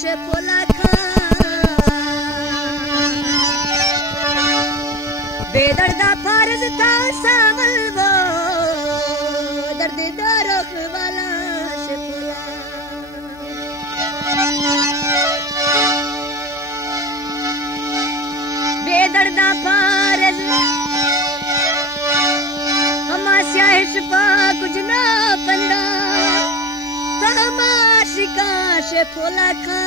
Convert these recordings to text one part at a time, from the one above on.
से पोला खा बेदर्दा फर्ज था सावल वो दर्द दारोख वाला से पोला बेदर्दा फर्ज हमास्या हिस्पा कुछ ना पंदा तमाशिका से पोला खा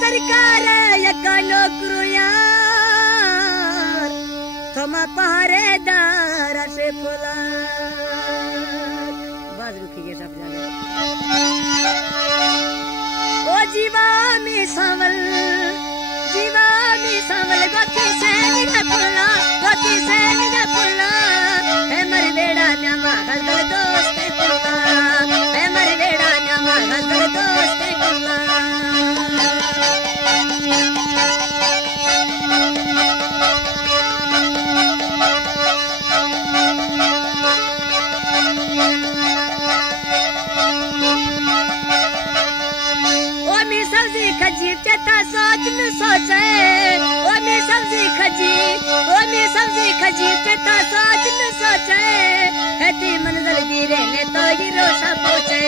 सरकार यका नौकरो यार थमा पहरेदार से फुला बाज रुकी के सब जाने ओ जीवा में सावल गोती से निगा फुला है मर बेड़ा न्यामा हजल दोस्त फुला है मर बेड़ा न्यामा हजल दोस्त फुला खजी चेता सोच में सोचे ओ मैं सब्जी खजी चेता सोच में सोचे हेती मंजिल गिरे ने तो हीरो सा पहुंचे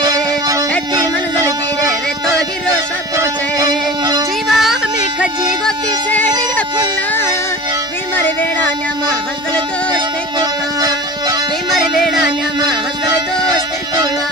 हेती मंजिल गिरे ने तो हीरो सा पहुंचे जीवा में खजी गोती से निगा फुल्ला बीमार बेड़ा न्यामा हजल दोस्त फुल्ला बीमार बेड़ा न्यामा हजल दोस्त फुल्ला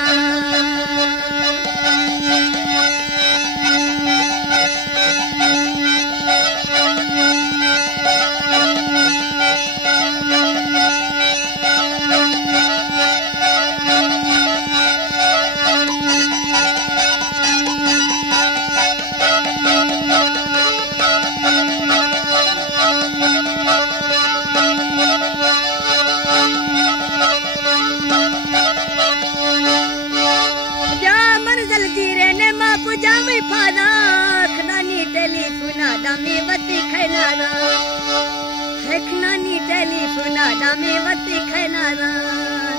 मेवती खैनारा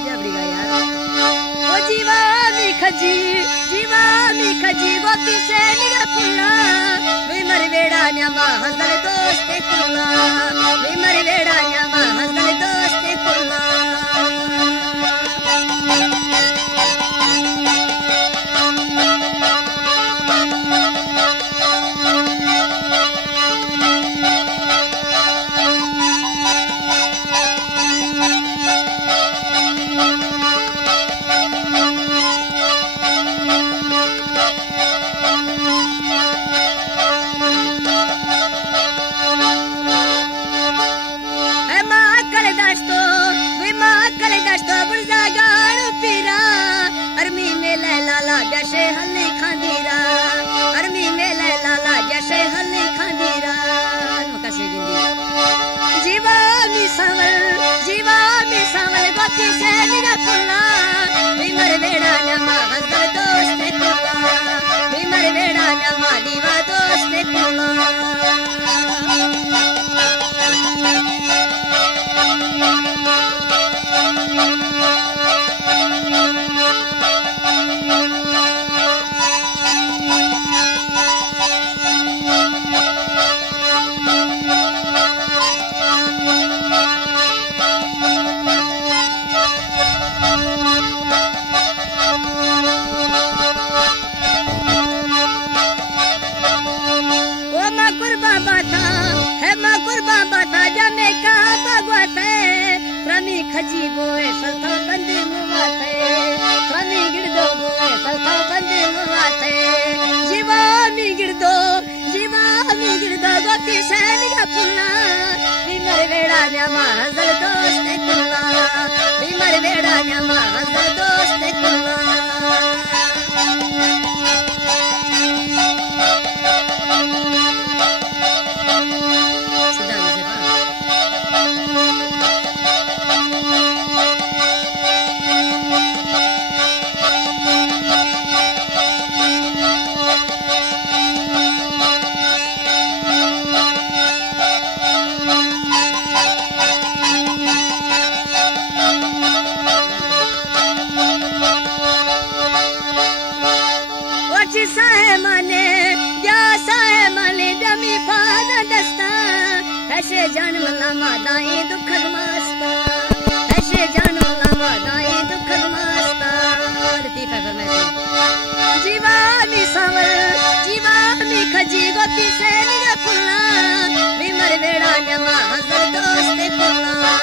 जबरीगा यार ओ जीवा मी खजी गोती से निगा फुल्ला बीमर बेड़ा न्यामा हजल दोस्त फुल्ला बीमर बेड़ा न्यामा हजल दोस्त फुल्ला जैसे हल्ली खांदीरा अरमी मेले लाला जैसे हल्ली खांदीरा कैसे गिंदी जीवा मी सावल गोती से निगा फुल्ला बीमर बेड़ा न्यामा हजल दोस्त फुल्ला बीमर बेड़ा न्यामा दीवा दोस्त फुल्ला खजी गोए सल्था बंदे मुवाते स्वामी गिरदो गोए सल्था बंदे मुवाते जीवा मी गिरदो गोती से निगा फुल्ला बीमर बेड़ा न्यामा हजल दोस्त फुल्ला बीमर बेड़ा न्यामा हजल दोस्त फुल्ला है माने प्यासा है माने जमी फाद दस्ता ऐसे जन्म लामा दाई दुख मास्ता ऐसे जन्म लामा दाई दुख मास्ता लतीफा फरमाए जीवानी सावर जीवानी खजी गोती से निगा फुल्ला बीमर वेड़ा न्यामा हजर दोस्ते कुल्ला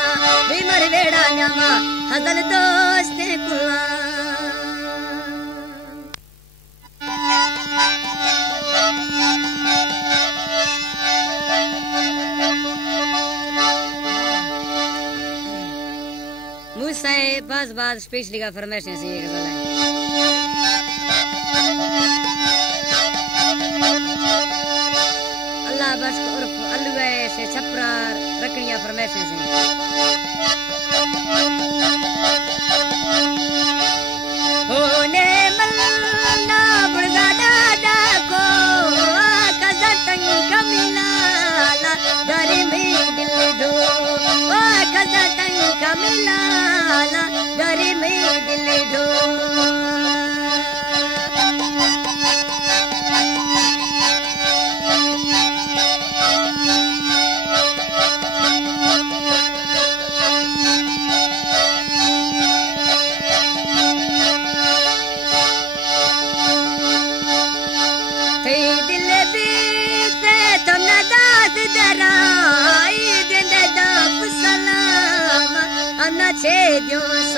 बीमर वेड़ा न्यामा हजर दोस्ते कुल्ला मुझसे बाज स्पेशली का फरमाइश से ये गजल है अल्लाह बस उर्फ अलुए से छपरा रखनिया फरमाइश से होने मल्ला बुर्जा दादा को कज़ा तंग कमिलाला गरी में दिल दो कज़ा तंग कमिलाला गरी में दिल दो Dios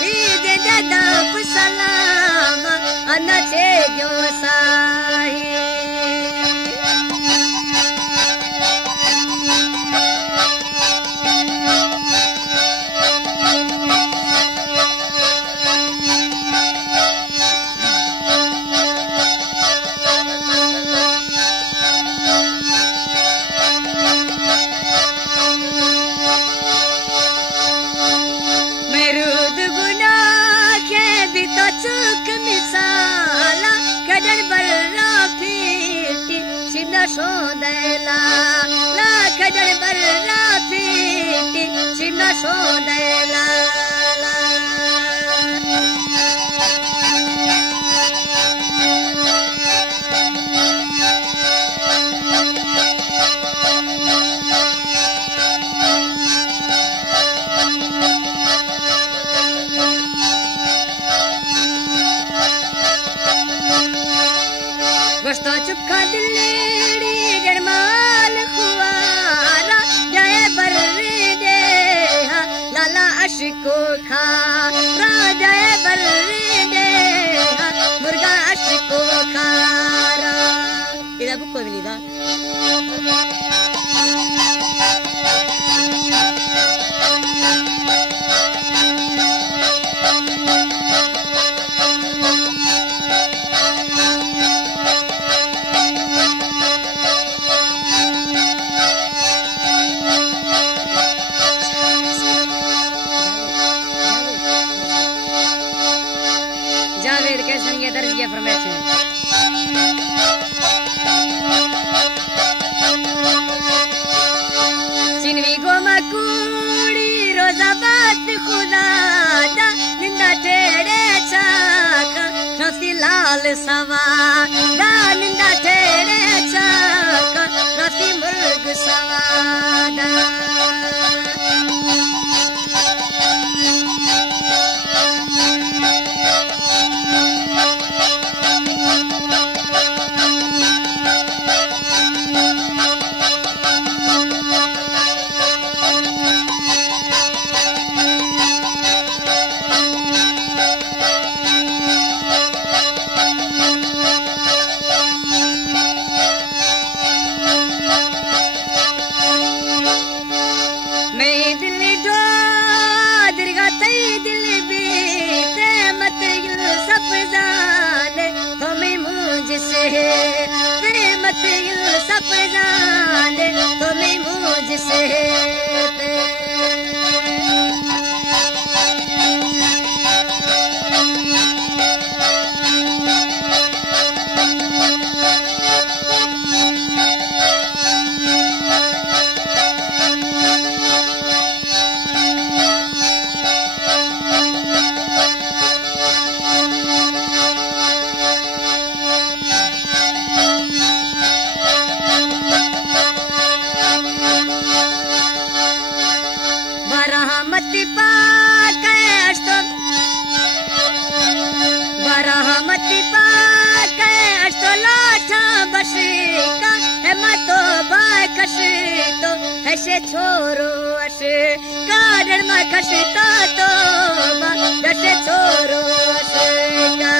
ide dada salam anache Dios Shondela la kadar barrati shimna shondela Gosto chukka dilli jarmal khuara jaye barre de lala ashko kha rajaye barre de murga ashko khara ida bukko bilida दर्ज किया फरमाइश है चिनवी गो मकुड़ी रोजा बात खुदा दा निंदा टेड़े चाक रसी लाल सवा दा निंदा टेड़े चाक रसी मुर्ग सवा दा तुम्हें मुझसे तो हसे छोरो अस गार्डन में खसता तो हसे छोरो अस का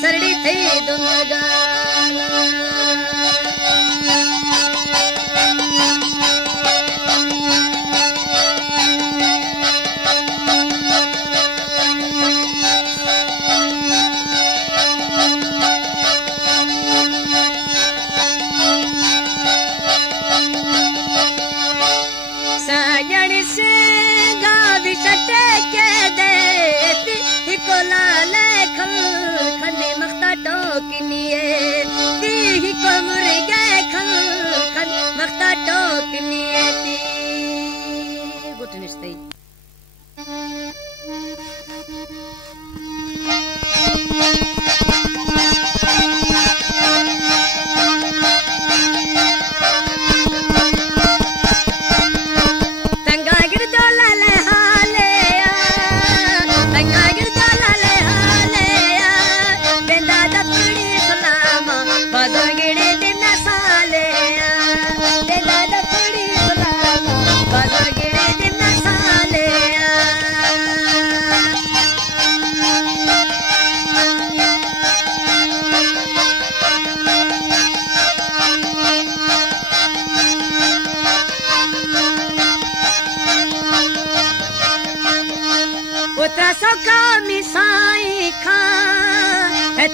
सरड़ी थई दुमगा साजन से गावी सटे के देती हिको लाले खल खंदी मख्ता टोकनिए ती हिको मुर्गे खल खंद मख्ता टोकनिए ती गुटनिस्ते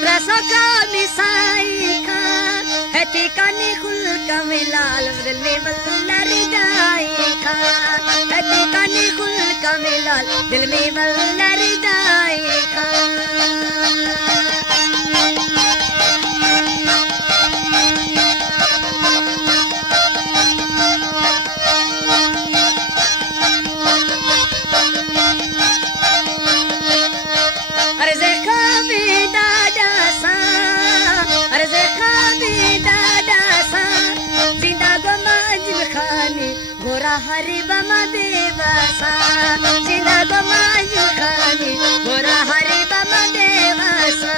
Trasoka misaika heti kani khul kamilal dil me wallari daika heti kani khul kamilal dil me wallari daika Hari बमा देवासा जिंदा गमायु खानी गोरा हरि बमा देवासा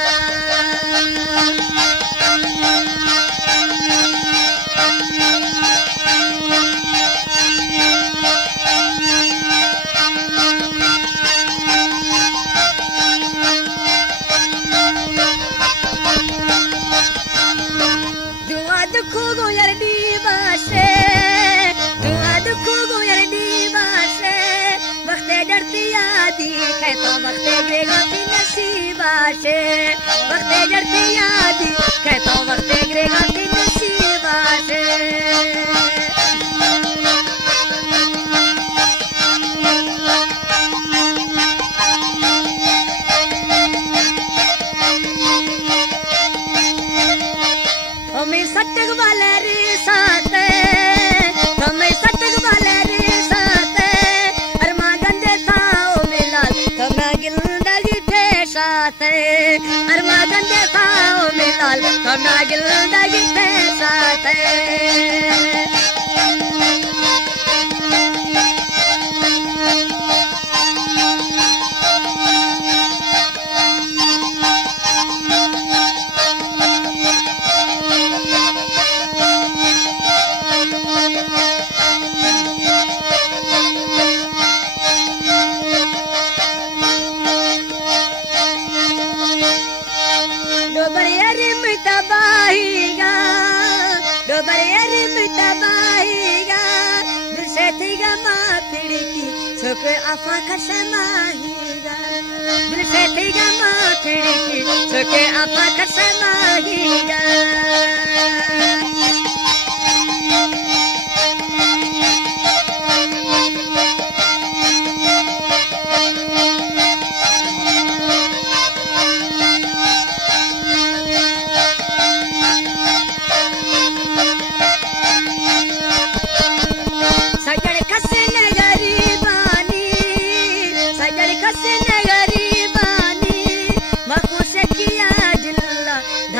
दुआ दुखो गो यार दीवासे तो वक्त गिरेगा नसीबा से वक्त जड़ती यादी कह तो वक्त गिरेगा नसीबा से हमें सटक वाले रे साथ हमें सटक वाले रे साथ अरमा गंदे था गिल्दगी थे साथ अरमा गंदे खाओ मिलाल कमना गिल्दगी थे साथ छोक आफा खसमाहीगा दिल से थीगा माथड़ी की छोक आफा खसमाहीगा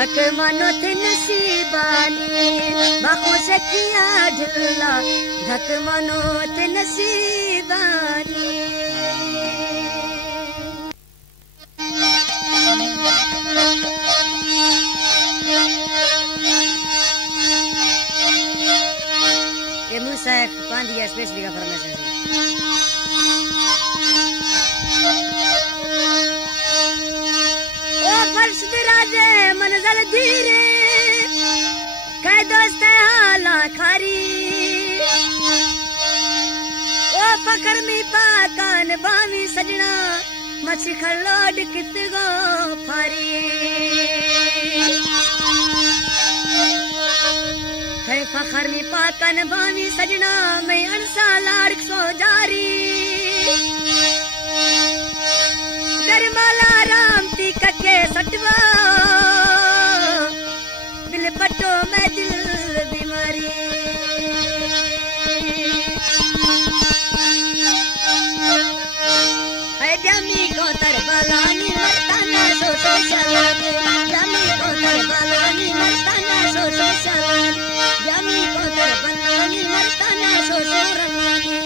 धक मानो थे नसीबानी बाहों से किया ढिल्ला धक मानो थे नसीबानी ये मूसा पांडिया स्पेशली का फरमाइश है फर्श राजे मंजल धीरे कह दोस्त हाला खारी ओ पकड़ मी पाकान बावी सजना मछी खलोड कित गो फारी है फखर मी पाकान बावी सजना मैं अनसा लाड़ सो जारी दरमाला राम ती कके सटवा दिल पटो मैं दिल बीमारी है जामी को तरबालानी मस्ताना सोच सलानी जामी को तरबालानी मस्ताना सोच सलानी जामी को तरबालानी मस्ताना सोच रमानी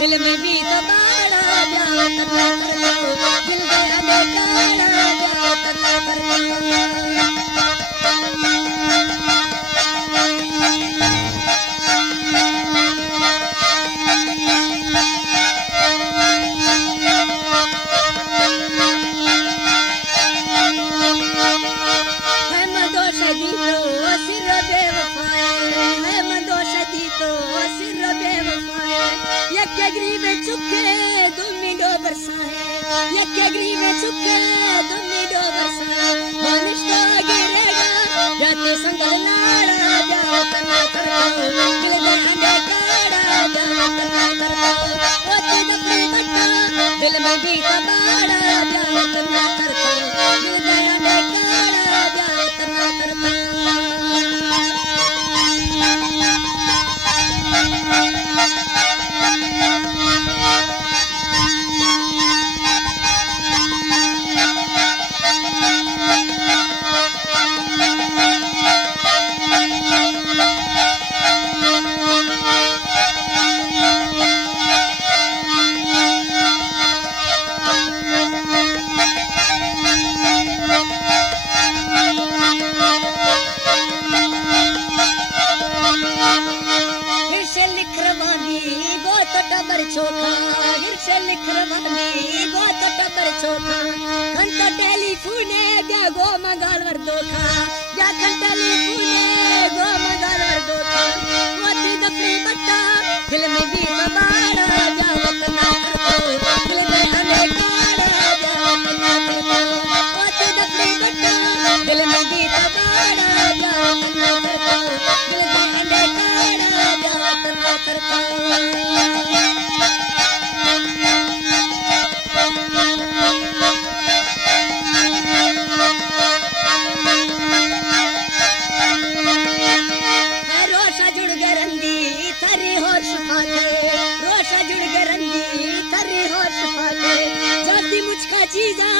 दिल में भी तो बाड़ा ब्याह करना दिल में अनेकाड़ा ब्याह करना है मदोश दी तो सिर बेवफाए है मदोश दी तो सिर बेवफाए यके ग्रीवे चुके दुमी डो बरसाए यके ग्रीवे चुके दुमी डो बरसाए मानिश तो गिरेगा जाते संगल लाड़ा ब्याह करना दिल में अनेकाड़ा ब्याह करना ओती दफड़ी बट्टा दिल में भी कबाड़ा ब्याह करना दिल में अनेकाड़ा ब्याह करना टबर छोखा हिरसे लिखरवानी गोत टबर छोखा खंत टेलीफोने ब्या गो मंगाल वर दोखा या खंत टेलीफोने गो मंगाल वर दोखा मोती दफड़ी बट्टा दिल में भी कबाड़ा ब्या वतना दिल में अनेकाड़ा ब्या वतना मोती दफड़ी बट्टा दिल में भी कबाड़ा ब्या वतना दिल में अनेकाड़ा ब्या वतना रोशा जुड़ गरंदी थरी होश फाले रोशा जुड़ गरंदी थरी होश फाले जाती मुझका चीजा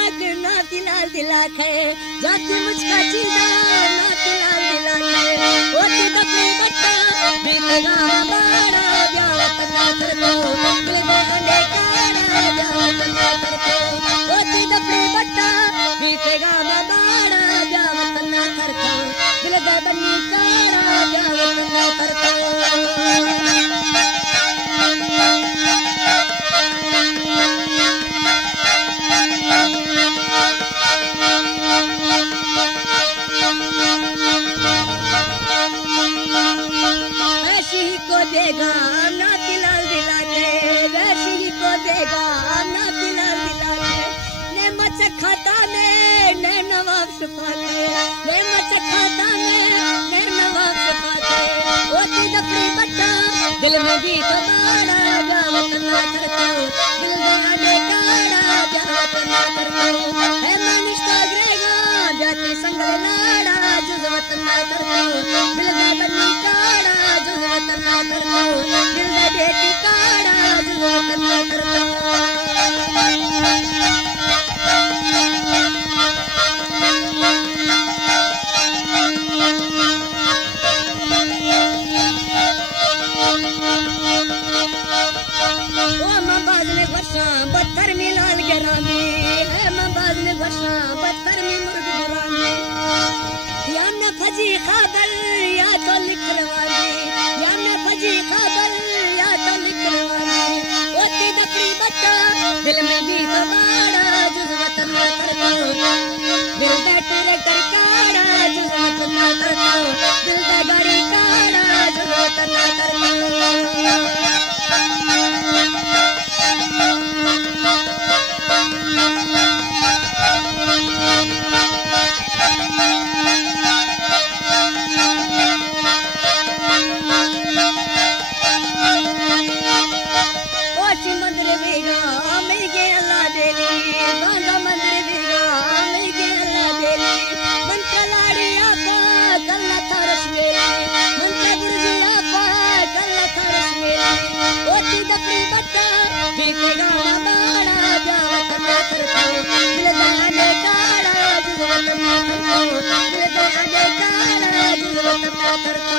ना फिलहाल दिला खे जाती मुझका चीजा ना फिलहाल दिला खे ओती दफड़ी बट्टा बीतेगा बाड़ा ब्याह करना दिल में अनेकाड़ा ब्याह करना ओती दफड़ी बट्टा बीतेगा बाड़ा ब्याह करना दिल में बन्नी काड़ा ब्याह करना वैशी को देगा ना फिलहाल दिला के वैशी को देगा ना फिलहाल दिला के ने मच खाता में ने नवाब छुपा के ने मच खाता में ने नवाब छुपा के ओती दफड़ी बट्टा दिल में भी कबाड़ा ब्याह करना दिल में अनेकाड़ा ब्याह करना है मानिश तो गिरेगा जाते संगल लाड़ा जुज वतना दिल में बन्नी काड़ा जुज वतना दिल में बेटी काड़ा जुज वतना पत्थर मिलाल गरामी है मबाज ने दिल में भी तो बाड़ा जुज़वत ना करतो दिल दे टूरे कर काड़ा जुज़वत ना करतो दिल दे गाड़ी काड़ा जुज़वत ना करतो Terima